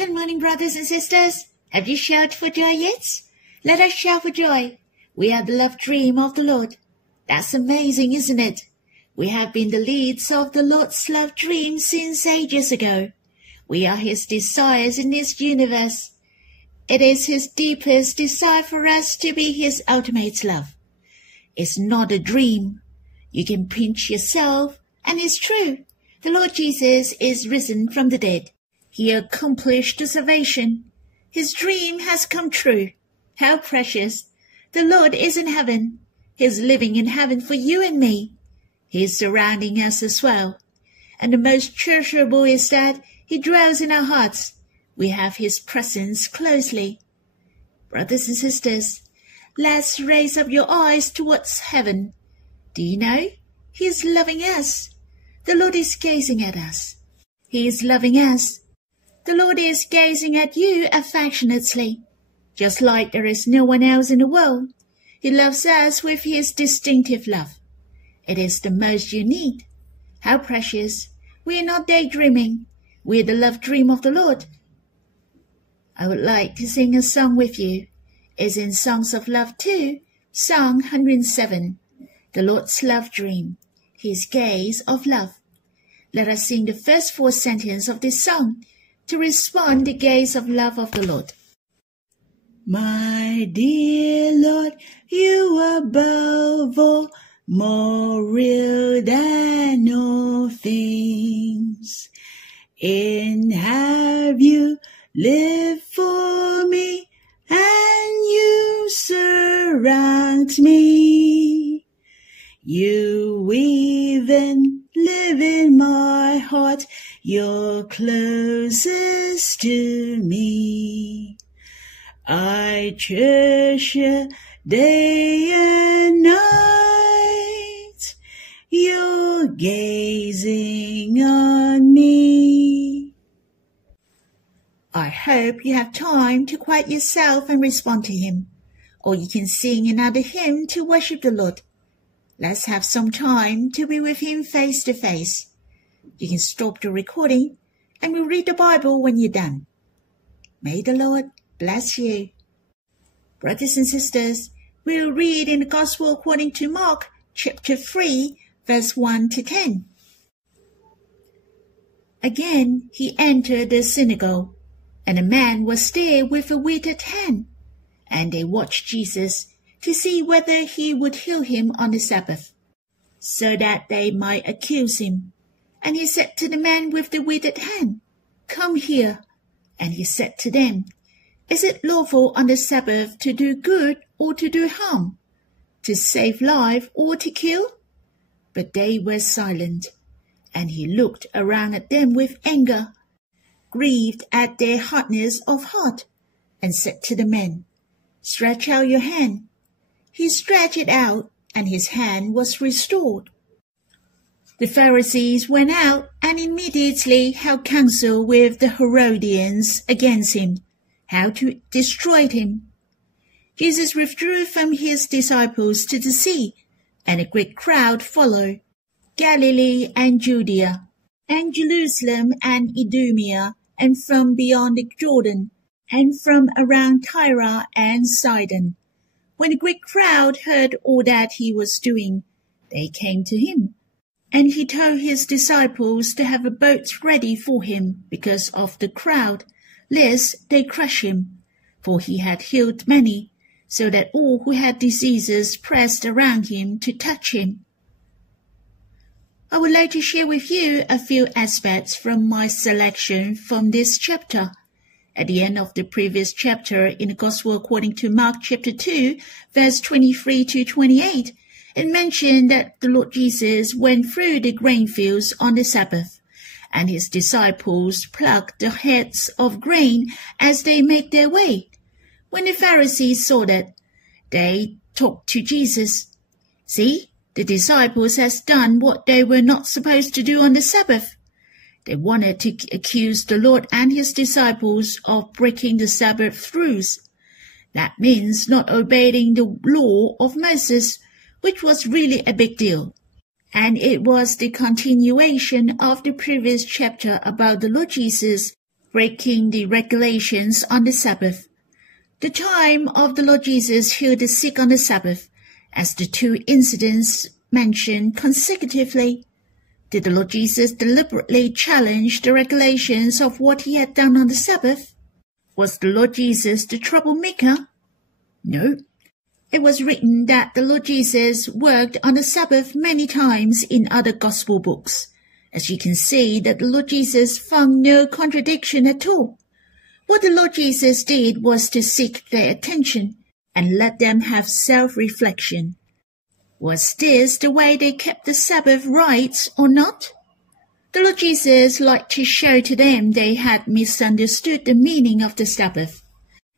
Good morning, brothers and sisters. Have you shouted for joy yet? Let us shout for joy. We are the love dream of the Lord. That's amazing, isn't it? We have been the leads of the Lord's love dream since ages ago. We are His desires in this universe. It is His deepest desire for us to be His ultimate love. It's not a dream. You can pinch yourself, and it's true. The Lord Jesus is risen from the dead. He accomplished the salvation. His dream has come true. How precious! The Lord is in heaven. He's living in heaven for you and me. He's surrounding us as well. And the most treasurable is that He dwells in our hearts. We have His presence closely. Brothers and sisters, let's raise up your eyes towards heaven. Do you know? He is loving us. The Lord is gazing at us. He is loving us. The Lord is gazing at you affectionately. Just like there is no one else in the world, He loves us with His distinctive love. It is the most unique. How precious! We are not daydreaming. We are the love dream of the Lord. I would like to sing a song with you. It's in Songs of Love 2, Song 107. The Lord's love dream, His gaze of love. Let us sing the first 4 sentences of this song to respond the gaze of love of the Lord. My dear Lord, You are above all, more real than all things. In have You lived for me, and You surround me. You even live in my heart, You're closest to me. I treasure day and night, You're gazing on me. I hope you have time to quiet yourself and respond to Him, or you can sing another hymn to worship the Lord. Let's have some time to be with Him face to face. You can stop the recording and we'll read the Bible when you're done. May the Lord bless you. Brothers and sisters, we'll read in the Gospel according to Mark, chapter 3, verse 1 to 10. Again He entered the synagogue, and a man was there with a withered hand, and they watched Jesus to see whether He would heal him on the Sabbath, so that they might accuse Him. And He said to the man with the withered hand, Come here. And He said to them, Is it lawful on the Sabbath to do good or to do harm, to save life or to kill? But they were silent, and He looked around at them with anger, grieved at their hardness of heart, and said to the man, Stretch out your hand. He stretched it out, and his hand was restored. The Pharisees went out and immediately held counsel with the Herodians against Him, how to destroy Him. Jesus withdrew from His disciples to the sea, and a great crowd followed, Galilee and Judea, and Jerusalem and Idumea, and from beyond the Jordan, and from around Tyre and Sidon. When the great crowd heard all that He was doing, they came to Him. And He told His disciples to have a boat ready for Him because of the crowd, lest they crush Him. For He had healed many, so that all who had diseases pressed around Him to touch Him. I would like to share with you a few aspects from my selection from this chapter. At the end of the previous chapter in the Gospel according to Mark chapter 2, verse 23 to 28, it mentioned that the Lord Jesus went through the grain fields on the Sabbath, and His disciples plucked the heads of grain as they made their way. When the Pharisees saw that, they talked to Jesus. See, the disciples has done what they were not supposed to do on the Sabbath. They wanted to accuse the Lord and His disciples of breaking the Sabbath rules. That means not obeying the law of Moses, which was really a big deal. And it was the continuation of the previous chapter about the Lord Jesus breaking the regulations on the Sabbath. The time of the Lord Jesus healed the sick on the Sabbath, as the two incidents mentioned consecutively. Did the Lord Jesus deliberately challenge the regulations of what he had done on the Sabbath? Was the Lord Jesus the troublemaker? No. It was written that the Lord Jesus worked on the Sabbath many times in other gospel books. As you can see, that the Lord Jesus found no contradiction at all. What the Lord Jesus did was to seek their attention and let them have self-reflection. Was this the way they kept the Sabbath right or not? The Lord Jesus liked to show to them they had misunderstood the meaning of the Sabbath.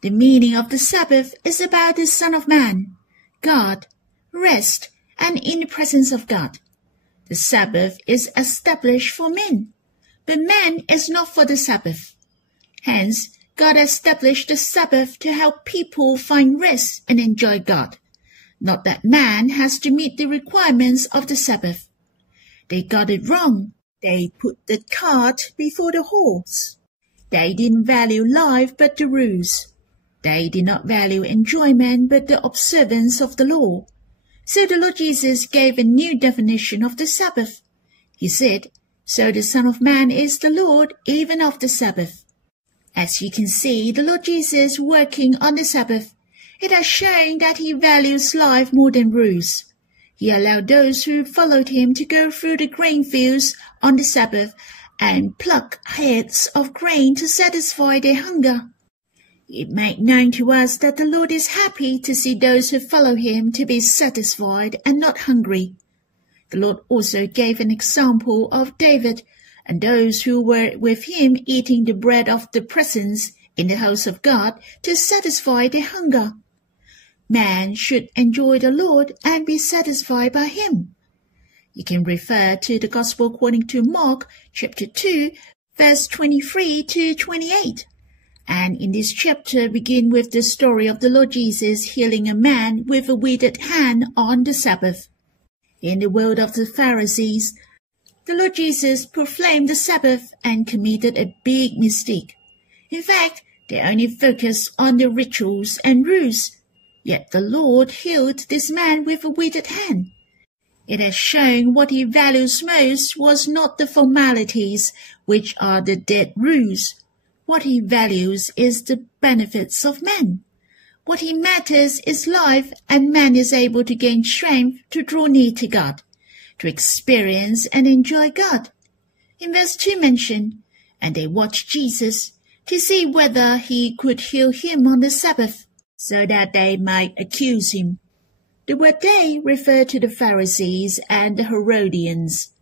The meaning of the Sabbath is about the Son of Man, God, rest, and in the presence of God. The Sabbath is established for men, but man is not for the Sabbath. Hence, God established the Sabbath to help people find rest and enjoy God. Not that man has to meet the requirements of the Sabbath. They got it wrong. They put the cart before the horse. They didn't value life but the rules. They did not value enjoyment but the observance of the law. So the Lord Jesus gave a new definition of the Sabbath. He said, "So the Son of Man is the Lord even of the Sabbath." As you can see, the Lord Jesus working on the Sabbath, it has shown that he values life more than rules. He allowed those who followed him to go through the grain fields on the Sabbath and pluck heads of grain to satisfy their hunger. It made known to us that the Lord is happy to see those who follow him to be satisfied and not hungry. The Lord also gave an example of David and those who were with him eating the bread of the presence in the house of God to satisfy their hunger. Man should enjoy the Lord and be satisfied by him. You can refer to the Gospel according to Mark chapter 2, verse 23 to 28. And in this chapter begin with the story of the Lord Jesus healing a man with a withered hand on the Sabbath. In the world of the Pharisees, the Lord Jesus proclaimed the Sabbath and committed a big mistake. In fact, they only focused on the rituals and rules. Yet the Lord healed this man with a withered hand. It has shown what he values most was not the formalities, which are the dead rules. What he values is the benefits of man. What he matters is life, and man is able to gain strength to draw near to God, to experience and enjoy God. In verse 2 mentioned, "And they watched Jesus to see whether he could heal him on the Sabbath, so that they might accuse him." The word "they" referred to the Pharisees and the Herodians.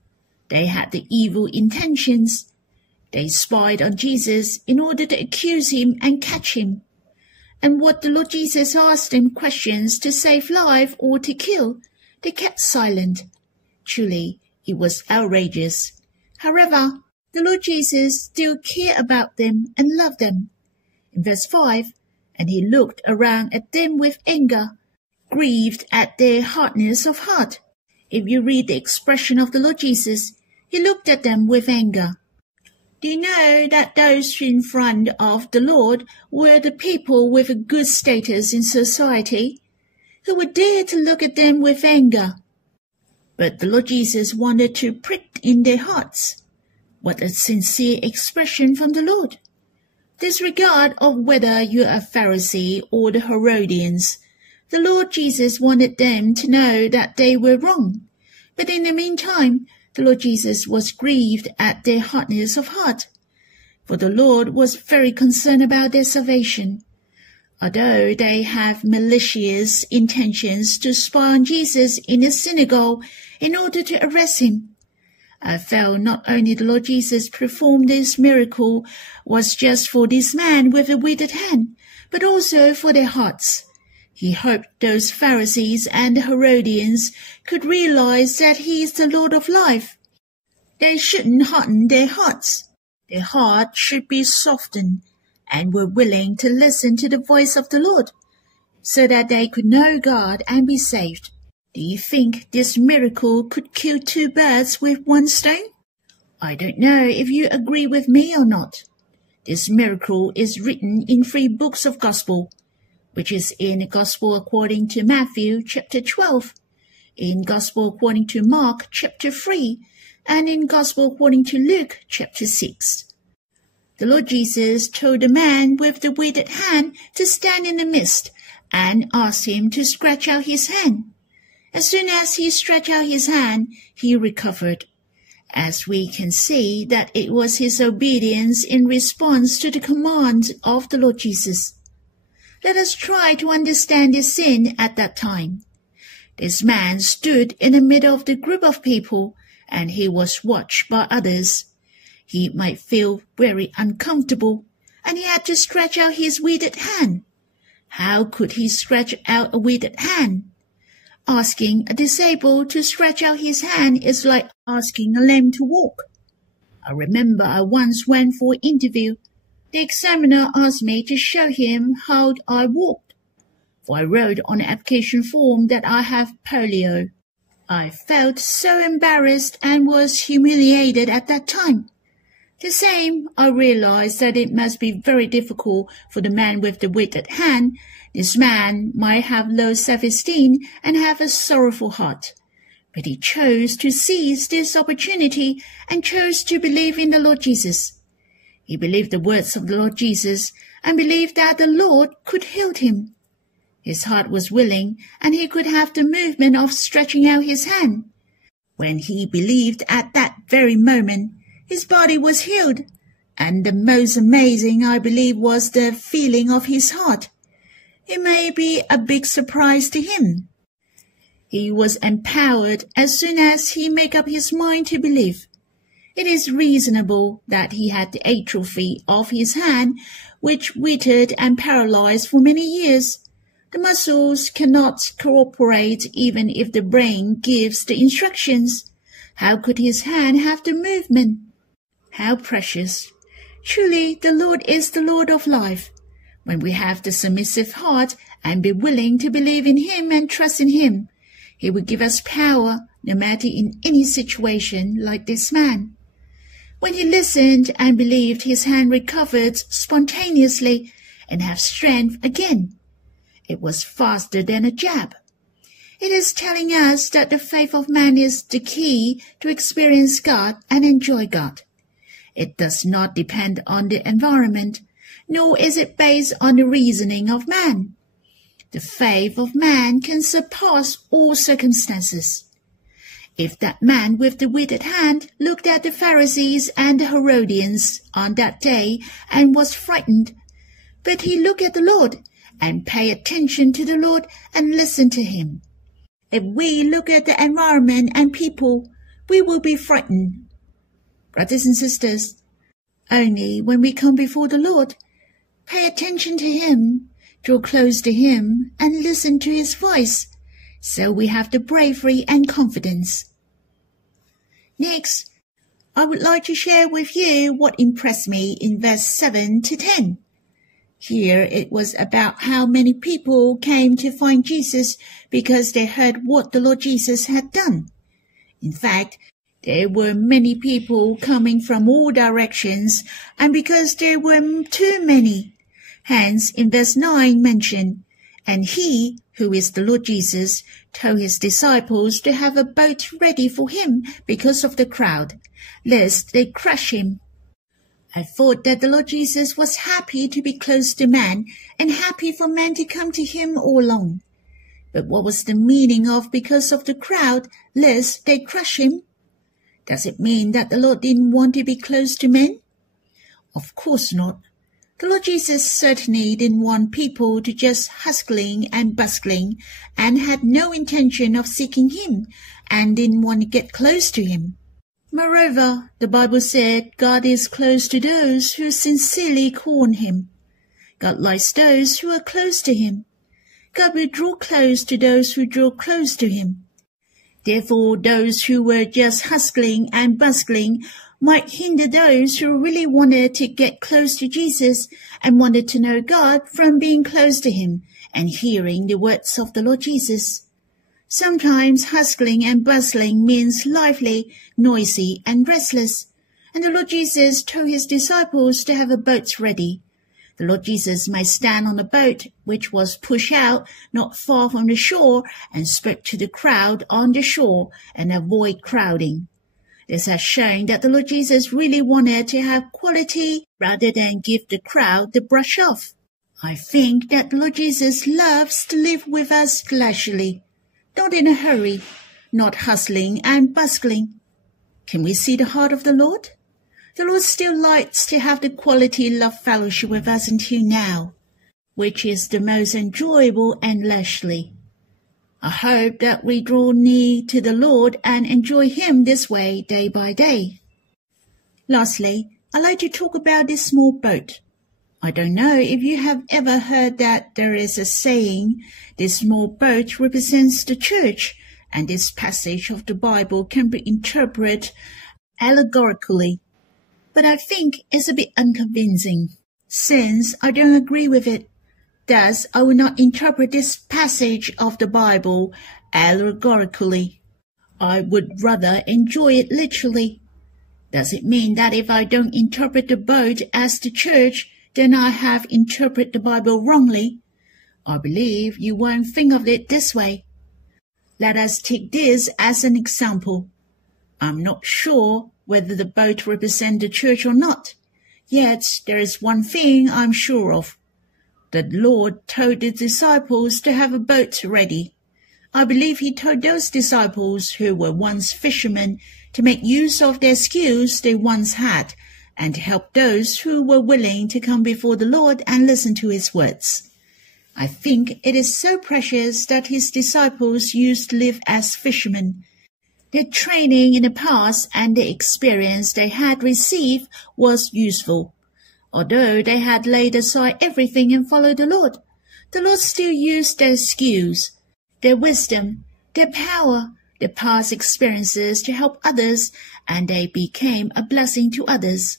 They had the evil intentions. They spied on Jesus in order to accuse him and catch him. And what the Lord Jesus asked them questions to save life or to kill, they kept silent. Truly, it was outrageous. However, the Lord Jesus still cared about them and loved them. In verse 5, "And he looked around at them with anger, grieved at their hardness of heart." If you read the expression of the Lord Jesus, he looked at them with anger. Do you know that those in front of the Lord were the people with a good status in society, who would dare to look at them with anger? But the Lord Jesus wanted to prick in their hearts. What a sincere expression from the Lord! Disregard of whether you are a Pharisee or the Herodians, the Lord Jesus wanted them to know that they were wrong. But in the meantime, the Lord Jesus was grieved at their hardness of heart, for the Lord was very concerned about their salvation. Although they have malicious intentions to spy on Jesus in the synagogue in order to arrest him, I felt not only the Lord Jesus performed this miracle was just for this man with a withered hand, but also for their hearts. He hoped those Pharisees and Herodians could realize that he is the Lord of life. They shouldn't harden their hearts. Their heart should be softened and were willing to listen to the voice of the Lord, so that they could know God and be saved. Do you think this miracle could kill two birds with one stone? I don't know if you agree with me or not. This miracle is written in 3 books of Gospel, which is in Gospel according to Matthew chapter 12, in Gospel according to Mark chapter 3, and in Gospel according to Luke chapter 6. The Lord Jesus told the man with the withered hand to stand in the midst and asked him to stretch out his hand. As soon as he stretched out his hand, he recovered. As we can see that it was his obedience in response to the command of the Lord Jesus. Let us try to understand this scene at that time. This man stood in the middle of the group of people, and he was watched by others. He might feel very uncomfortable, and he had to stretch out his withered hand. How could he stretch out a withered hand? Asking a disabled to stretch out his hand is like asking a lame to walk. I remember I once went for an interview. The examiner asked me to show him how I walked, for I wrote on the application form that I have polio. I felt so embarrassed and was humiliated at that time. The same, I realized that it must be very difficult for the man with the withered hand. This man might have low self-esteem and have a sorrowful heart. But he chose to seize this opportunity and chose to believe in the Lord Jesus. He believed the words of the Lord Jesus and believed that the Lord could heal him. His heart was willing, and he could have the movement of stretching out his hand. When he believed at that very moment, his body was healed, and the most amazing, I believe, was the feeling of his heart. It may be a big surprise to him. He was empowered as soon as he made up his mind to believe. It is reasonable that he had the atrophy of his hand, which withered and paralyzed for many years. The muscles cannot cooperate even if the brain gives the instructions. How could his hand have the movement? How precious! Truly, the Lord is the Lord of life. When we have the submissive heart and be willing to believe in Him and trust in Him, He will give us power no matter in any situation like this man. When he listened and believed, his hand recovered spontaneously and have strength again. It was faster than a jab. It is telling us that the faith of man is the key to experience God and enjoy God. It does not depend on the environment, nor is it based on the reasoning of man. The faith of man can surpass all circumstances. If that man with the withered hand looked at the Pharisees and the Herodians on that day and was frightened, but he looked at the Lord and paid attention to the Lord and listened to Him. If we look at the environment and people, we will be frightened. Brothers and sisters, only when we come before the Lord, pay attention to Him, draw close to Him, and listen to His voice, so we have the bravery and confidence. Next, I would like to share with you what impressed me in verse 7 to 10. Here it was about how many people came to find Jesus because they heard what the Lord Jesus had done. In fact, there were many people coming from all directions, and because there were too many. Hence, in verse 9 mentioned, and He, who is the Lord Jesus, told His disciples to have a boat ready for Him because of the crowd, lest they crush Him. I thought that the Lord Jesus was happy to be close to man and happy for man to come to Him all along. But what was the meaning of because of the crowd, lest they crush Him? Does it mean that the Lord didn't want to be close to men? Of course not. The Lord Jesus certainly didn't want people to just hustling and bustling and had no intention of seeking Him and didn't want to get close to Him. Moreover, the Bible said God is close to those who sincerely call on Him. God likes those who are close to Him. God will draw close to those who draw close to Him. Therefore, those who were just hustling and bustling might hinder those who really wanted to get close to Jesus and wanted to know God from being close to Him and hearing the words of the Lord Jesus. Sometimes hustling and bustling means lively, noisy, and restless, And the Lord Jesus told his disciples to have a boat ready. The Lord Jesus might stand on a boat which was pushed out not far from the shore and spoke to the crowd on the shore and avoid crowding. This has shown that the Lord Jesus really wanted to have quality rather than give the crowd the brush off. I think that the Lord Jesus loves to live with us leisurely, not in a hurry, not hustling and bustling. Can we see the heart of the Lord? The Lord still likes to have the quality love fellowship with us until now, which is the most enjoyable and leisurely. I hope that we draw near to the Lord and enjoy Him this way day by day. Lastly, I'd like to talk about this small boat. I don't know if you have ever heard that there is a saying, this small boat represents the church, and this passage of the Bible can be interpreted allegorically. But I think it's a bit unconvincing, since I don't agree with it. Thus, I will not interpret this passage of the Bible allegorically. I would rather enjoy it literally. Does it mean that if I don't interpret the boat as the church, then I have interpreted the Bible wrongly? I believe you won't think of it this way. Let us take this as an example. I'm not sure whether the boat represents the church or not. Yet there is one thing I'm sure of. The Lord told the disciples to have a boat ready. I believe He told those disciples who were once fishermen to make use of their skills they once had and to help those who were willing to come before the Lord and listen to His words. I think it is so precious that His disciples used to live as fishermen. Their training in the past and the experience they had received was useful. Although they had laid aside everything and followed the Lord still used their skills, their wisdom, their power, their past experiences to help others, and they became a blessing to others.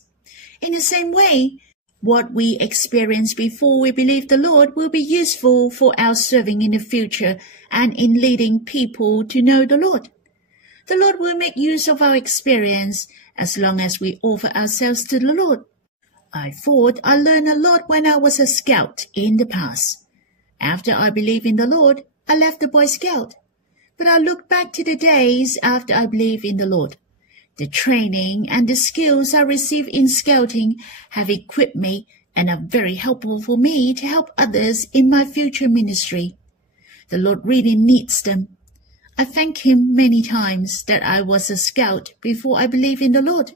In the same way, what we experienced before we believed the Lord will be useful for our serving in the future and in leading people to know the Lord. The Lord will make use of our experience as long as we offer ourselves to the Lord. I thought I learned a lot when I was a scout in the past. After I believed in the Lord, I left the Boy Scout. But I look back to the days after I believed in the Lord. The training and the skills I received in scouting have equipped me and are very helpful for me to help others in my future ministry. The Lord really needs them. I thank Him many times that I was a scout before I believed in the Lord.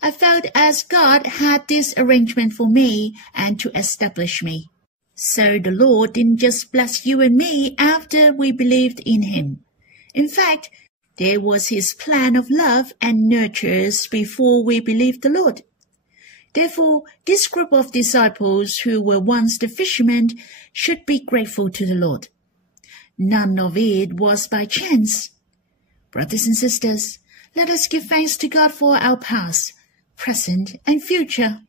I felt as God had this arrangement for me and to establish me. So the Lord didn't just bless you and me after we believed in Him. In fact, there was His plan of love and nurtures before we believed the Lord. Therefore, this group of disciples who were once the fishermen should be grateful to the Lord. None of it was by chance. Brothers and sisters, let us give thanks to God for our past, present, and future.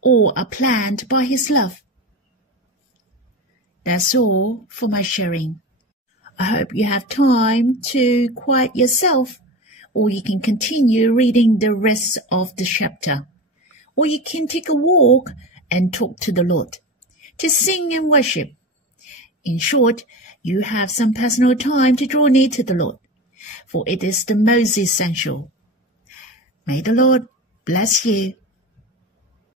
All are planned by His love. That's all for my sharing. I hope you have time to quiet yourself, or you can continue reading the rest of the chapter. Or you can take a walk and talk to the Lord, to sing and worship. In short, you have some personal time to draw near to the Lord, for it is the most essential. May the Lord bless you.